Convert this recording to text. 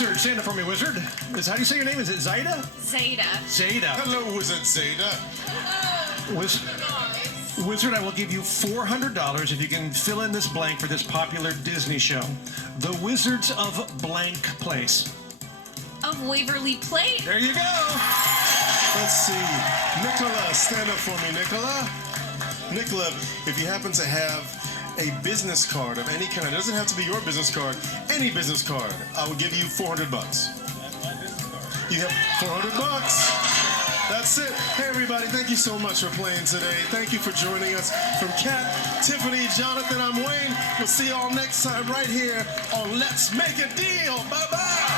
Wizard. Stand up for me, Wizard. How do you say your name? Is it Zeta? Zeta. Zeta. Hello, Wizard Zeta. Wizard, I will give you $400 if you can fill in this blank for this popular Disney show. The Wizards of Blank Place. Of Waverly Place. There you go. Let's see. Nicola, stand up for me, Nicola. Nicola, if you happen to have a business card of any kind, it doesn't have to be your business card, any business card, I will give you $400. You have $400. That's it. Hey, everybody, thank you so much for playing today. Thank you for joining us. From Kat, Tiffany, Jonathan, I'm Wayne. We'll see you all next time right here on Let's Make a Deal. Bye-bye.